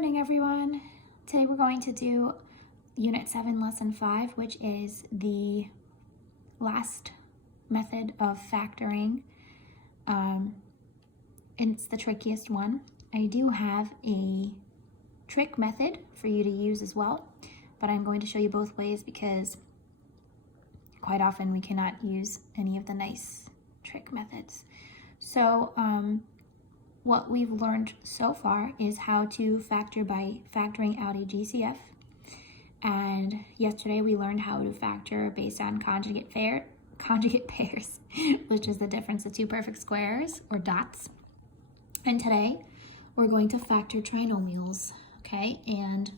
morning, everyone. Today we're going to do Unit 7, Lesson 5, which is the last method of factoring. It's the trickiest one. I do have a trick method for you to use as well, but I'm going to show you both ways because quite often we cannot use any of the nice trick methods. So, what we've learned so far is how to factor by factoring out a GCF. And yesterday we learned how to factor based on conjugate pairs, which is the difference of two perfect squares or dots. And today we're going to factor trinomials, okay? And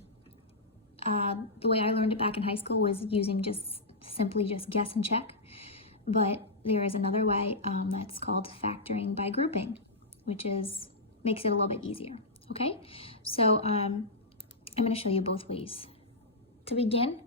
the way I learned it back in high school was using simply guess and check. But there is another way that's called factoring by grouping, which makes it a little bit easier, okay? So I'm gonna show you both ways. To begin,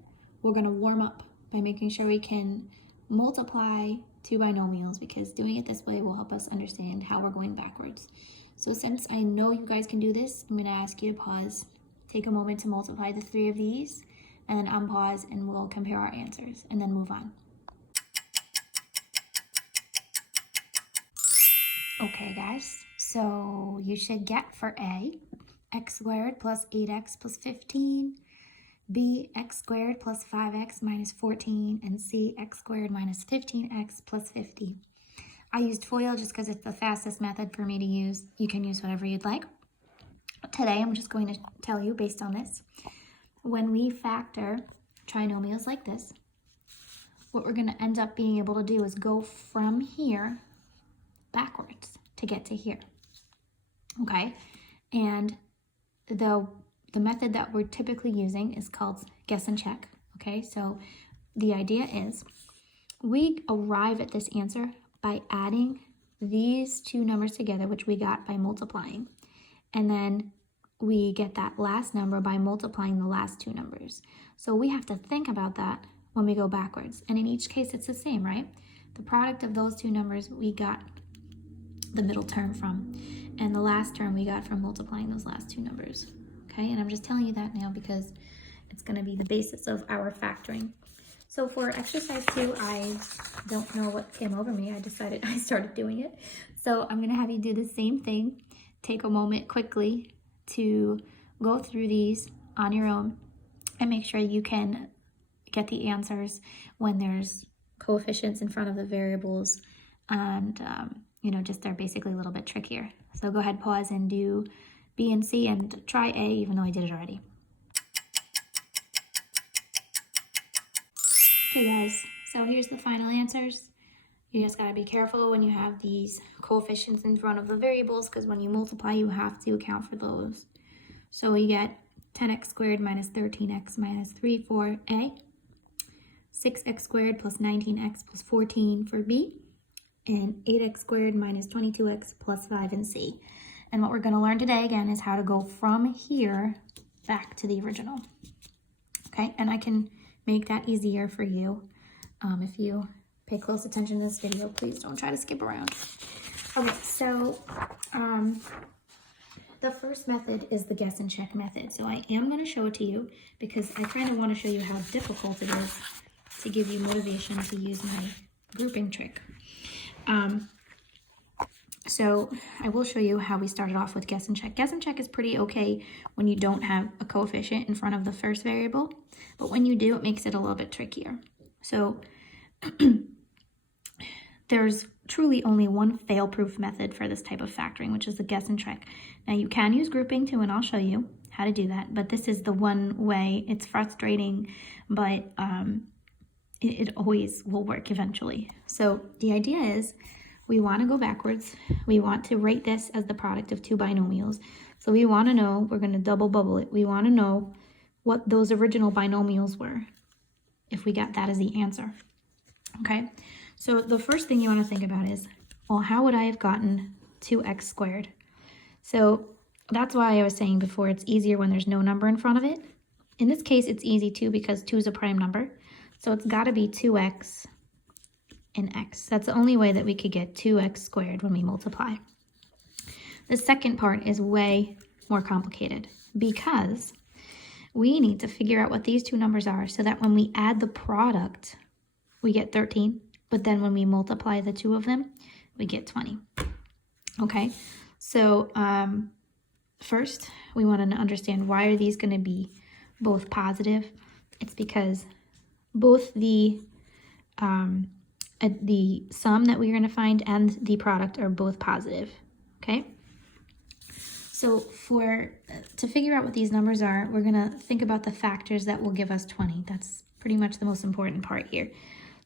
we're gonna warm up by making sure we can multiply two binomials because doing it this way will help us understand how we're going backwards. So since I know you guys can do this, I'm gonna ask you to pause, take a moment to multiply the three of these, and then unpause and we'll compare our answers and then move on. Okay guys, so you should get for A, x squared plus 8x plus 15, B, x squared plus 5x minus 14, and C, x squared minus 15x plus 50. I used FOIL just because it's the fastest method for me to use. You can use whatever you'd like. Today I'm just going to tell you based on this, when we factor trinomials like this, what we're going to end up being able to do is go from here backwards to get to here, okay? And the method that we're typically using is called guess and check, okay? So the idea is we arrive at this answer by adding these two numbers together, which we got by multiplying, and then we get that last number by multiplying the last two numbers. So we have to think about that when we go backwards, and in each case it's the same, right? The product of those two numbers we got the middle term from, and the last term we got from multiplying those last two numbers, okay? And I'm just telling you that now because it's going to be the basis of our factoring. So for exercise 2, I don't know what came over me. I started doing it. So I'm going to have you do the same thing. Take a moment quickly to go through these on your own and make sure you can get the answers when there's coefficients in front of the variables, and just they're basically a little bit trickier. So go ahead, pause, and do B and C, and try A, even though I did it already. Okay guys, so here's the final answers. You just gotta be careful when you have these coefficients in front of the variables, because when you multiply, you have to account for those. So we get 10x squared minus 13x minus 3 for A, 6x squared plus 19x plus 14 for B, and 8x squared minus 22x plus 5 in C. And what we're going to learn today, again, is how to go from here back to the original. Okay, and I can make that easier for you. If you pay close attention to this video, please don't try to skip around. Okay, so the first method is the guess and check method. So I am going to show it to you because I kind of want to show you how difficult it is to give you motivation to use my grouping trick. So I will show you how we started off with guess and check. Guess and check is pretty okay when you don't have a coefficient in front of the first variable, but when you do, it makes it a little bit trickier. So there's truly only one fail-proof method for this type of factoring, which is the guess and check. Now you can use grouping too, and I'll show you how to do that, but this is the one way. It's frustrating, but it always will work eventually. So the idea is we want to go backwards. We want to write this as the product of two binomials. So we want to know, we're going to double bubble it. We want to know what those original binomials were if we got that as the answer. Okay, so the first thing you want to think about is, well, how would I have gotten 2x squared? So that's why I was saying before it's easier when there's no number in front of it. In this case, it's easy too because 2 is a prime number. So it's got to be 2x and x. That's the only way that we could get 2x squared when we multiply. The second part is way more complicated. because we need to figure out what these two numbers are so that when we add the product, we get 13, but then when we multiply the two of them, we get 20. Okay, so first we want to understand, why are these going to be both positive? It's because both the sum that we're going to find and the product are both positive. Okay, so to figure out what these numbers are, we're going to think about the factors that will give us 20. That's pretty much the most important part here.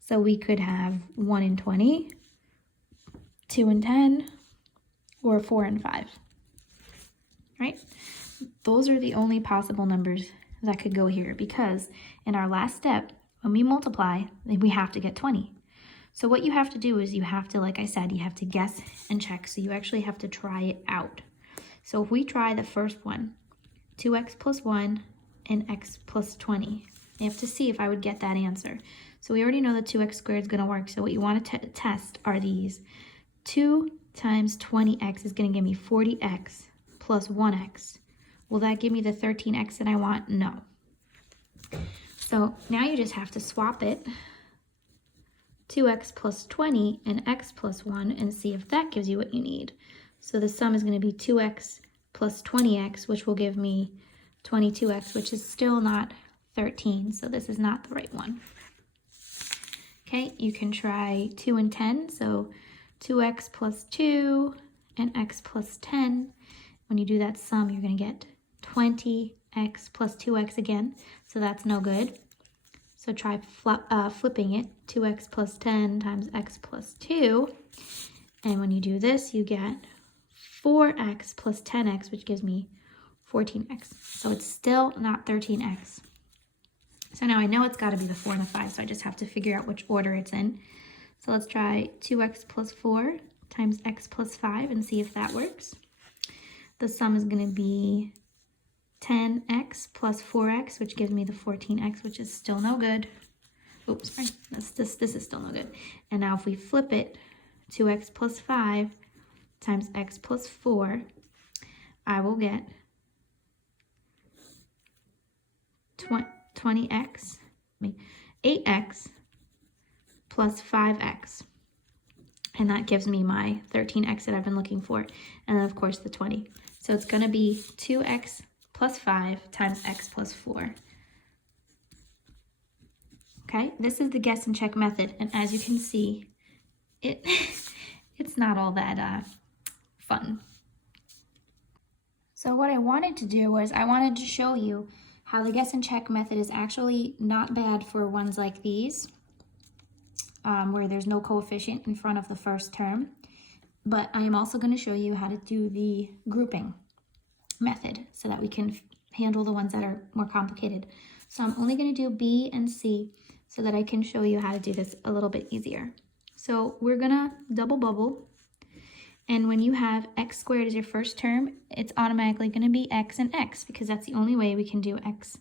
So we could have 1 and 20, 2 and 10, or 4 and 5, right? Those are the only possible numbers that could go here, because in our last step, when we multiply, we have to get 20. So what you have to do is you have to, like I said, you have to guess and check. So you actually have to try it out. So if we try the first one, 2x plus 1 and x plus 20, you have to see if I would get that answer. So we already know that 2x squared is going to work. So what you want to test are these. 2 times 20x is going to give me 40x plus 1x. Will that give me the 13x that I want? No. So now you just have to swap it, 2x plus 20 and x plus 1, and see if that gives you what you need. So the sum is going to be 2x plus 20x, which will give me 22x, which is still not 13. So this is not the right one. Okay, you can try 2 and 10. So 2x plus 2 and x plus 10. When you do that sum, you're going to get 20x plus 2x again. So that's no good. So try flipping it, 2x plus 10 times x plus 2. And when you do this, you get 4x plus 10x, which gives me 14x. So it's still not 13x. So now I know it's got to be the 4 and the 5, so I just have to figure out which order it's in. So let's try 2x plus 4 times x plus 5 and see if that works. The sum is going to be 10x plus 4x, which gives me the 14x, which is still no good. Oops, sorry. This is still no good. And now if we flip it, 2x plus 5 times x plus 4, I will get 8x plus 5x. And that gives me my 13x that I've been looking for. And then, of course, the 20. So it's going to be 2x plus 5 times x plus 4. Okay, this is the guess and check method. And as you can see, it's not all that fun. So what I wanted to do was I wanted to show you how the guess and check method is actually not bad for ones like these, where there's no coefficient in front of the first term. But I am also going to show you how to do the grouping method so that we can handle the ones that are more complicated. So I'm only going to do B and C so that I can show you how to do this a little bit easier. So we're going to double bubble. And when you have x squared as your first term, it's automatically going to be x and x, because that's the only way we can do x.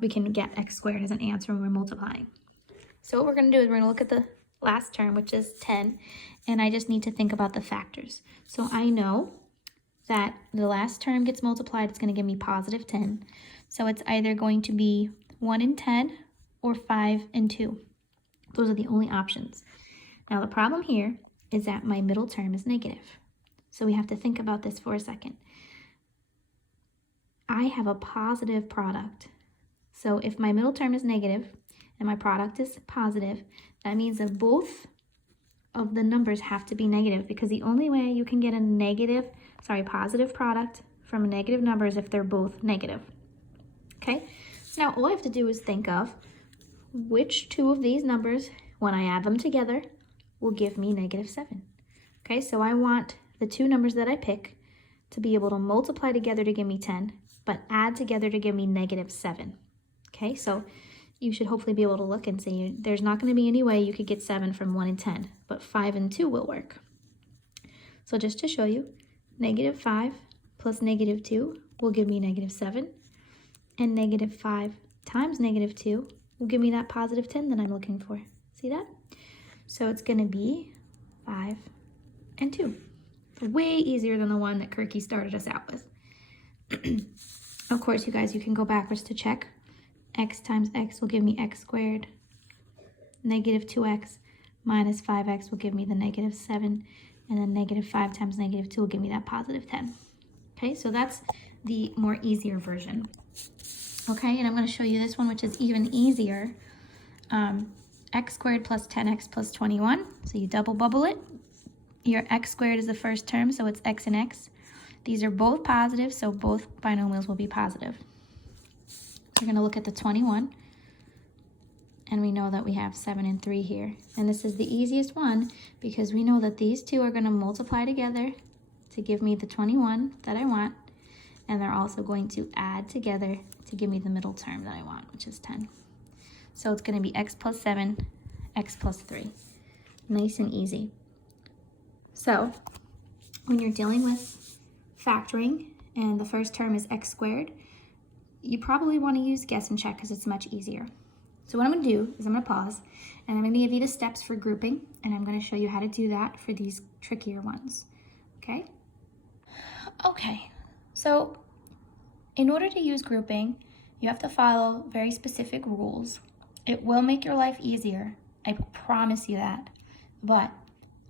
We can get x squared as an answer when we're multiplying. So what we're going to do is we're going to look at the last term, which is 10, and I just need to think about the factors. So I know that the last term gets multiplied, it's going to give me positive 10. So it's either going to be 1 and 10 or 5 and 2. Those are the only options. Now the problem here is that my middle term is negative. So we have to think about this for a second. I have a positive product. So if my middle term is negative and my product is positive, that means that both of the numbers have to be negative, because the only way you can get a positive product from a negative number is if they're both negative. Okay, so now all I have to do is think of which two of these numbers, when I add them together, will give me negative 7. Okay, so I want the two numbers that I pick to be able to multiply together to give me 10, but add together to give me negative 7. Okay, so you should hopefully be able to look and say there's not going to be any way you could get 7 from 1 and 10, but 5 and 2 will work. So just to show you, negative 5 plus negative 2 will give me negative 7, and negative 5 times negative 2 will give me that positive 10 that I'm looking for. See that? So it's going to be 5 and 2. Way easier than the one that Kirky started us out with. Of course, you guys, you can go backwards to check. X times x will give me x squared. Negative 2x minus 5x will give me the negative 7. And then negative 5 times negative 2 will give me that positive 10. Okay, so that's the more easier version. Okay, and I'm going to show you this one, which is even easier. X squared plus 10x plus 21. So you double bubble it. Your x squared is the first term, so it's x and x. These are both positive, so both binomials will be positive. We're going to look at the 21. And we know that we have 7 and 3 here. And this is the easiest one because we know that these two are going to multiply together to give me the 21 that I want. And they're also going to add together to give me the middle term that I want, which is 10. So it's going to be x plus 7, x plus 3. Nice and easy. So when you're dealing with factoring and the first term is x squared, you probably want to use guess and check because it's much easier. So what I'm going to do is I'm going to pause and I'm going to give you the steps for grouping, and I'm going to show you how to do that for these trickier ones. Okay? Okay, so in order to use grouping, you have to follow very specific rules. It will make your life easier. I promise you that. But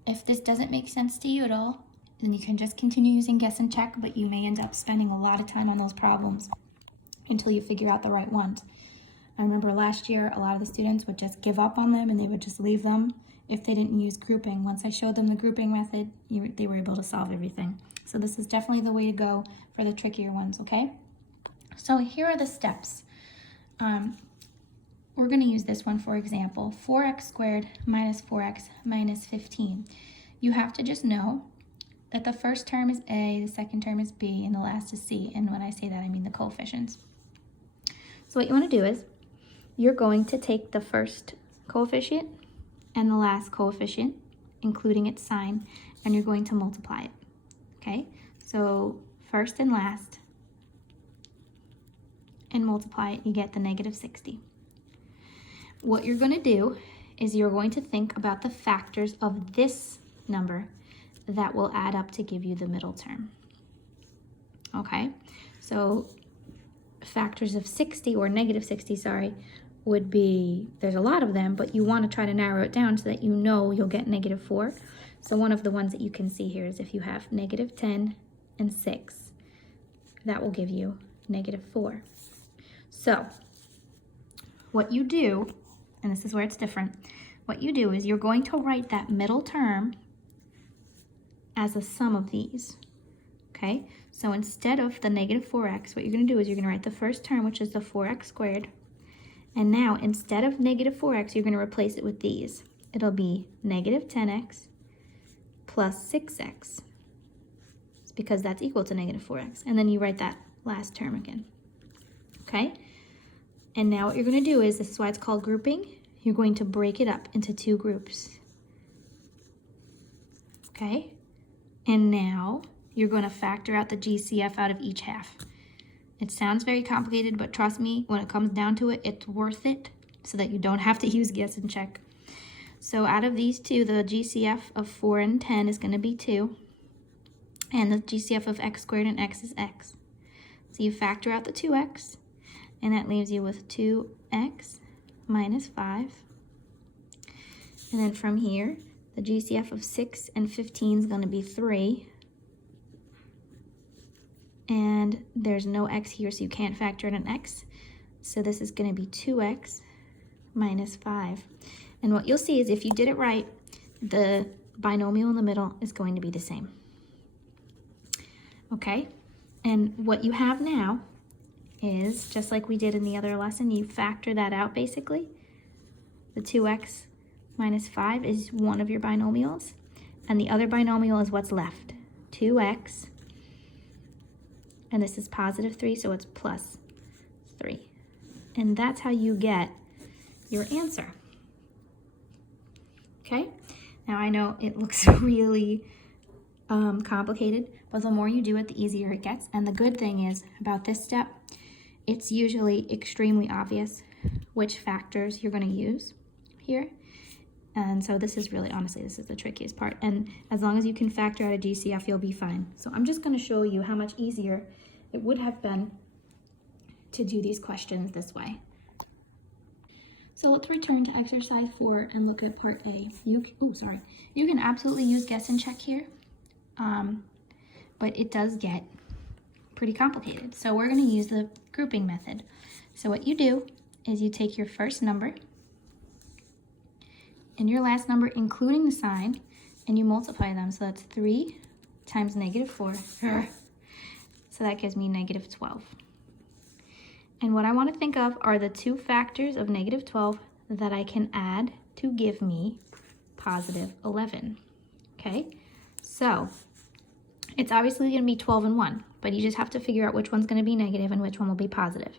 if this doesn't make sense to you at all, then you can just continue using guess and check, but you may end up spending a lot of time on those problems until you figure out the right ones. I remember last year, a lot of the students would just give up on them and they would just leave them if they didn't use grouping. Once I showed them the grouping method, they were able to solve everything. So this is definitely the way to go for the trickier ones, okay? So here are the steps. We're going to use this one, for example, 4x squared minus 4x minus 15. You have to just know that the first term is A, the second term is B, and the last is C. And when I say that, I mean the coefficients. So what you want to do is, you're going to take the first coefficient and the last coefficient, including its sign, and you're going to multiply it, okay? So first and last, and multiply it, you get the negative 60. What you're going to do is you're going to think about the factors of this number that will add up to give you the middle term, okay? So factors of 60, or negative 60, sorry, would be, there's a lot of them, but you want to try to narrow it down so that you know you'll get negative 4. So one of the ones that you can see here is if you have negative 10 and 6, that will give you negative 4. So what you do, and this is where it's different, what you do is you're going to write that middle term as a sum of these, okay? So instead of the negative 4x, what you're going to do is you're going to write the first term, which is the 4x squared. And now, instead of negative 4x, you're going to replace it with these. It'll be negative 10x plus 6x. It's because that's equal to negative 4x. And then you write that last term again. Okay? And now what you're going to do is, this is why it's called grouping, you're going to break it up into two groups. Okay? And now you're going to factor out the GCF out of each half. It sounds very complicated, but trust me, when it comes down to it, it's worth it so that you don't have to use guess and check. So out of these two, the GCF of 4 and 10 is going to be 2. And the GCF of x squared and x is x. So you factor out the 2x, and that leaves you with 2x minus 5. And then from here, the GCF of 6 and 15 is going to be 3. And there's no x here, so you can't factor in an x. So this is going to be 2x minus 5. And what you'll see is if you did it right, the binomial in the middle is going to be the same. Okay? And what you have now is, just like we did in the other lesson, you factor that out basically. The 2x minus 5 is one of your binomials, and the other binomial is what's left, 2x. And this is positive 3, so it's plus 3. And that's how you get your answer. Okay? Now I know it looks really complicated, but the more you do it, the easier it gets. And the good thing is about this step, it's usually extremely obvious which factors you're going to use here. And so this is really, honestly, this is the trickiest part. And as long as you can factor out a GCF, you'll be fine. So I'm just going to show you how much easier it would have been to do these questions this way. So let's return to exercise 4 and look at part A. You can absolutely use guess and check here, but it does get pretty complicated. So we're going to use the grouping method. So what you do is you take your first number and your last number, including the sign, and you multiply them. So that's 3 times -4. So that gives me -12. And what I want to think of are the two factors of -12 that I can add to give me +11. Okay, so it's obviously going to be 12 and 1, but you just have to figure out which one's going to be negative and which one will be positive.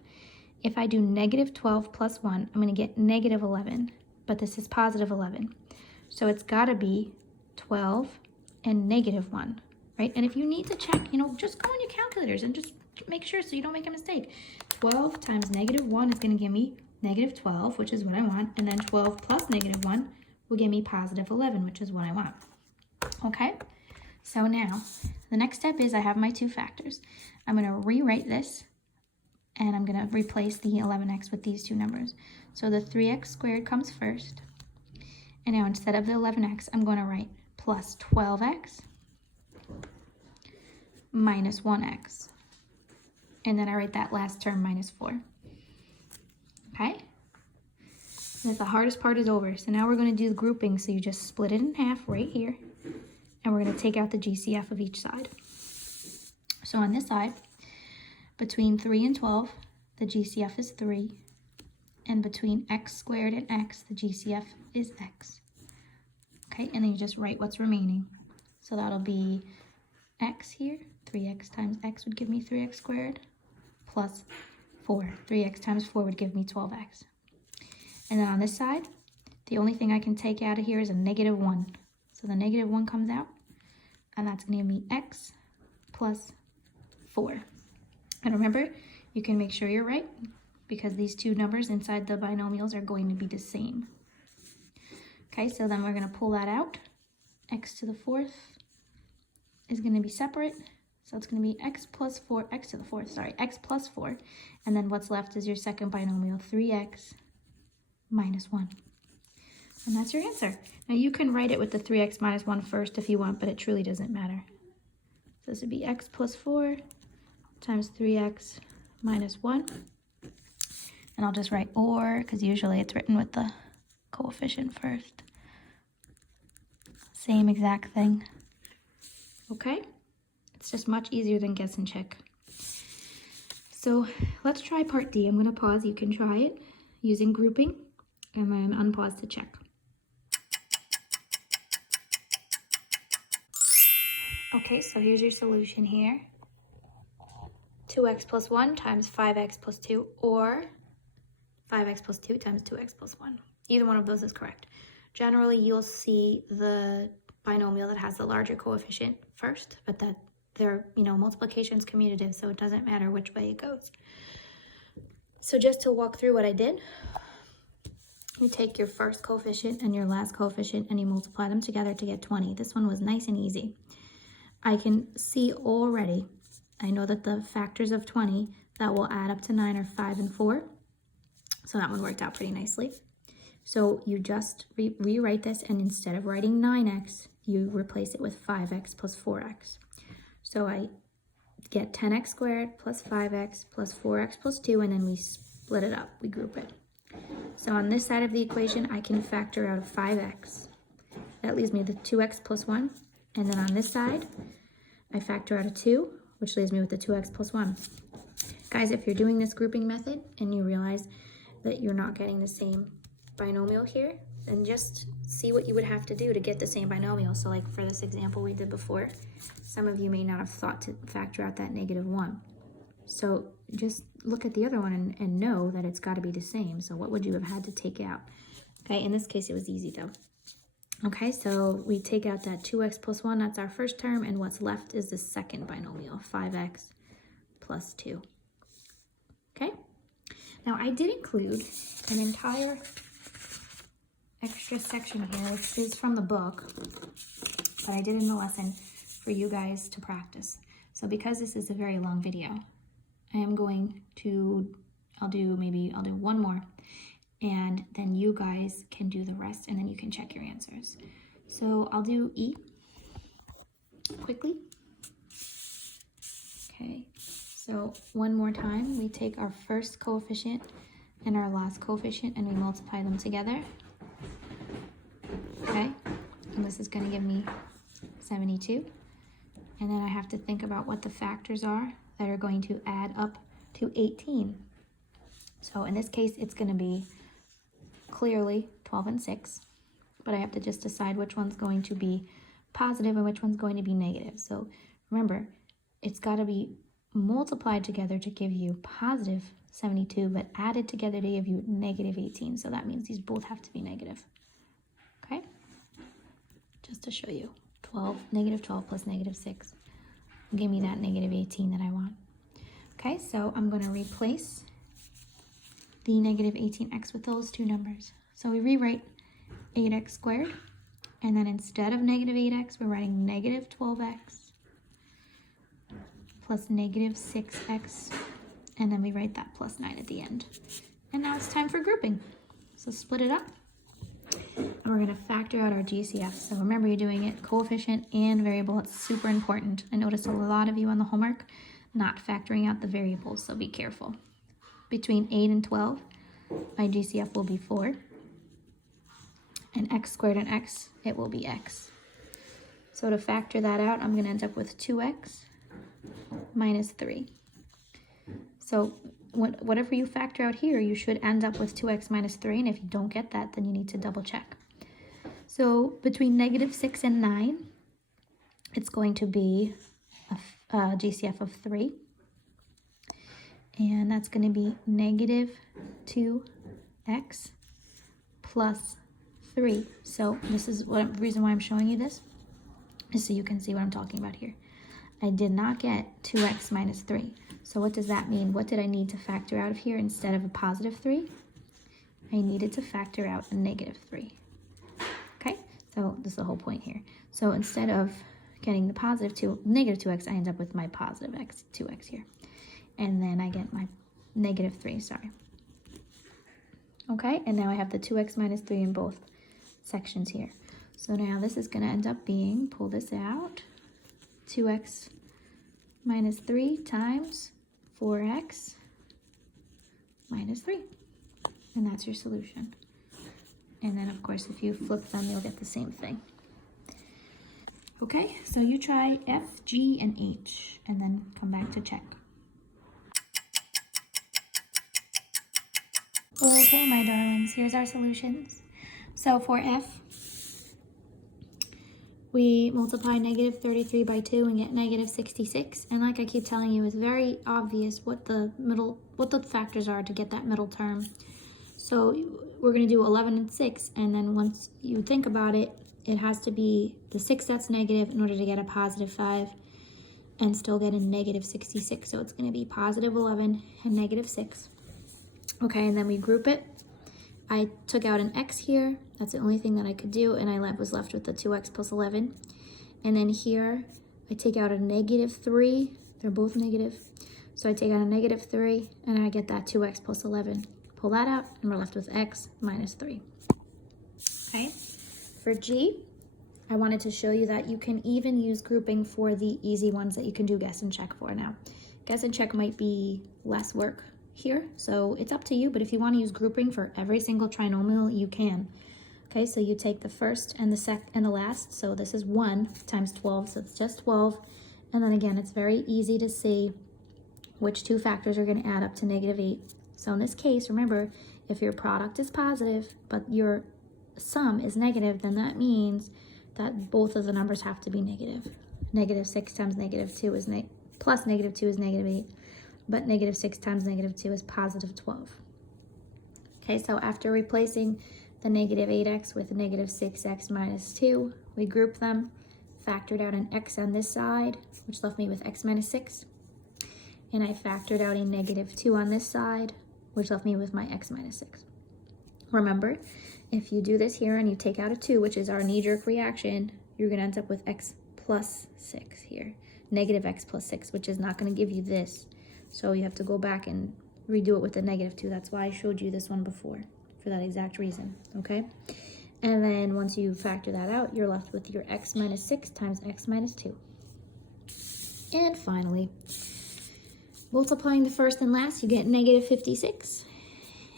If I do -12 plus 1, I'm going to get -11, but this is +11. So it's got to be 12 and -1, right? And if you need to check, just go on your calculators and just make sure so you don't make a mistake. 12 times -1 is going to give me -12, which is what I want, and then 12 plus -1 will give me +11, which is what I want. Okay, so now the next step is I have my two factors. I'm going to rewrite this, and I'm going to replace the 11x with these two numbers. So the 3x squared comes first, and now instead of the 11x, I'm going to write plus 12x minus 1x. And then I write that last term -4. Okay? The hardest part is over. So now we're going to do the grouping. So you just split it in half right here. And we're going to take out the GCF of each side. So on this side, between 3 and 12, the GCF is 3. And between x squared and x, the GCF is x. Okay? And then you just write what's remaining. So that'll be x here. 3x times x would give me 3x squared. Plus 4. 3x times 4 would give me 12x. And then on this side, the only thing I can take out of here is a -1. So the -1 comes out, and that's going to give me x plus 4. And remember, you can make sure you're right, because these two numbers inside the binomials are going to be the same. Okay, so then we're going to pull that out. X to the 4th is going to be separate. So it's going to be x plus 4, x to the 4th, sorry, x plus 4. And then what's left is your second binomial, 3x minus 1. And that's your answer. Now you can write it with the 3x minus 1 first if you want, but it truly doesn't matter. So this would be x plus 4 times 3x minus 1. And I'll just write or, because usually it's written with the coefficient first. Same exact thing. Okay? It's just much easier than guess and check. So let's try part D. I'm going to pause. You can try it using grouping and then unpause to check. Okay, so here's your solution here. 2x plus 1 times 5x plus 2, or 5x plus 2 times 2x plus 1. Either one of those is correct. Generally, you'll see the binomial that has the larger coefficient first, but that their multiplication is commutative, so it doesn't matter which way it goes. So just to walk through what I did, you take your first coefficient and your last coefficient and you multiply them together to get 20. This one was nice and easy. I can see already, I know that the factors of 20 that will add up to 9 are 5 and 4. So that one worked out pretty nicely. So you just rewrite this, and instead of writing 9x, you replace it with 5x plus 4x. So I get 10x squared plus 5x plus 4x plus 2, and then we split it up, we group it. So on this side of the equation, I can factor out a 5x. That leaves me the 2x plus 1. And then on this side, I factor out a 2, which leaves me with the 2x plus 1. Guys, if you're doing this grouping method and you realize that you're not getting the same binomial here, then just see what you would have to do to get the same binomial. So like for this example we did before, some of you may not have thought to factor out that -1. So just look at the other one and know that it's got to be the same. So what would you have had to take out? Okay, in this case it was easy though. Okay, so we take out that 2x plus 1, that's our first term, and what's left is the second binomial, 5x plus 2. Okay, now I did include an entire extra section here, which is from the book, but I did in the lesson for you guys to practice. So because this is a very long video, I am going to, I'll do one more, and then you guys can do the rest, and then you can check your answers. So I'll do E quickly. Okay, so one more time, we take our first coefficient and our last coefficient and we multiply them together. Okay, and this is going to give me 72. And then I have to think about what the factors are that are going to add up to 18. So in this case, it's going to be clearly 12 and 6, but I have to just decide which one's going to be positive and which one's going to be negative. So remember, it's got to be multiplied together to give you positive 72, but added together to give you negative 18. So that means these both have to be negative. Okay? Just to show you. Negative 12 plus negative 6 will give me that negative 18 that I want. Okay, so I'm going to replace the negative 18x with those two numbers. So we rewrite 8x squared, and then instead of negative 8x, we're writing negative 12x plus negative 6x, and then we write that plus 9 at the end. And now it's time for grouping. So split it up. And we're going to factor out our GCF. So remember, you're doing it coefficient and variable. It's super important. I noticed a lot of you on the homework not factoring out the variables, so be careful. Between 8 and 12, my GCF will be 4. And x squared and x, it will be x. So to factor that out, I'm going to end up with 2x minus 3. So whatever you factor out here, you should end up with 2x minus 3, and if you don't get that, then you need to double check. So between negative 6 and 9, it's going to be a GCF of 3, and that's going to be negative 2x plus 3. So this is the reason why I'm showing you this, is so you can see what I'm talking about here. I did not get 2x minus 3. So what does that mean? What did I need to factor out of here instead of a positive 3? I needed to factor out a negative 3. Okay, so this is the whole point here. So instead of getting the negative 2x, I end up with my positive 2x here. And then I get my negative 3, sorry. Okay, and now I have the 2x minus 3 in both sections here. So now this is going to end up being, pull this out, 2x minus 3 times 4x minus 3. And that's your solution. And then, of course, if you flip them, you'll get the same thing. Okay, so you try F, G, and H, and then come back to check. Okay, my darlings, here's our solutions. So for F, we multiply negative 33 by 2 and get negative 66. And like I keep telling you, it's very obvious what the factors are to get that middle term. So we're going to do 11 and 6, and then once you think about it, it has to be the 6 that's negative in order to get a positive 5 and still get a negative 66. So it's going to be positive 11 and negative 6. Okay, and then we group it. I took out an x here. That's the only thing that I could do, and I was left with the 2x plus 11. And then here, I take out a negative 3. They're both negative. So I take out a negative 3, and I get that 2x plus 11. Pull that out, and we're left with x minus 3. Okay, for G, I wanted to show you that you can even use grouping for the easy ones that you can do guess and check for. Now, guess and check might be less work here, so it's up to you, but if you want to use grouping for every single trinomial, you can. Okay, so you take the first and the last, so this is 1 times 12, so it's just 12, and then again, it's very easy to see which two factors are going to add up to negative 8. So in this case, remember, if your product is positive, but your sum is negative, then that means that both of the numbers have to be negative. Negative 6 times negative 2 is plus negative 2 is negative 8. But negative 6 times negative 2 is positive 12. Okay, so after replacing the negative 8x with negative 6x minus 2, we group them, factored out an x on this side, which left me with x minus 6. And I factored out a negative 2 on this side, which left me with my x minus 6. Remember, if you do this here and you take out a 2, which is our knee-jerk reaction, you're going to end up with x plus 6 here. Negative x plus 6, which is not going to give you this. So you have to go back and redo it with the -2. That's why I showed you this one before, for that exact reason, okay? And then once you factor that out, you're left with your x minus 6 times x minus 2. And finally, multiplying the first and last, you get -56.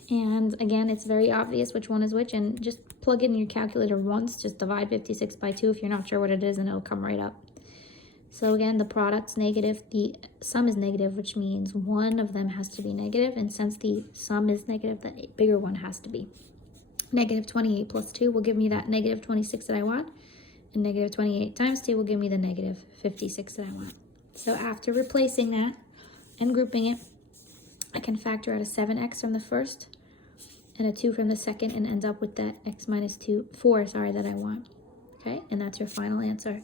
And again, it's very obvious which one is which, and just plug it in your calculator once. Just divide 56 by 2 if you're not sure what it is, and it'll come right up. So again, the product's negative, the sum is negative, which means one of them has to be negative, and since the sum is negative, the bigger one has to be. -28 plus 2 will give me that -26 that I want, and -28 times 2 will give me the -56 that I want. So after replacing that and grouping it, I can factor out a 7x from the first and a 2 from the second and end up with that x minus 4 that I want. Okay, and that's your final answer.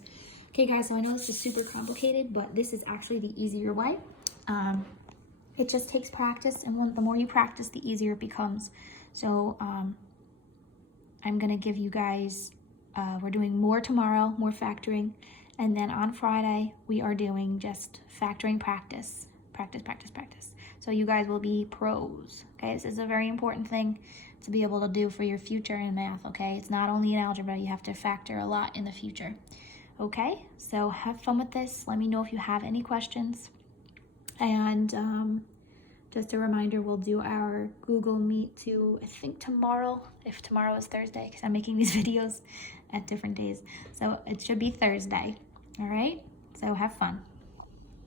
Okay guys, so I know this is super complicated, but this is actually the easier way. It just takes practice, and the more you practice, the easier it becomes. So I'm gonna give you guys, we're doing more tomorrow, more factoring, and then on Friday, we are doing just factoring practice. Practice. So you guys will be pros, okay? This is a very important thing to be able to do for your future in math, okay? It's not only in algebra, you have to factor a lot in the future, okay? So have fun with this. Let me know if you have any questions. And just a reminder, we'll do our Google Meet too, I think tomorrow, if tomorrow is Thursday, because I'm making these videos at different days. So it should be Thursday, all right? So have fun.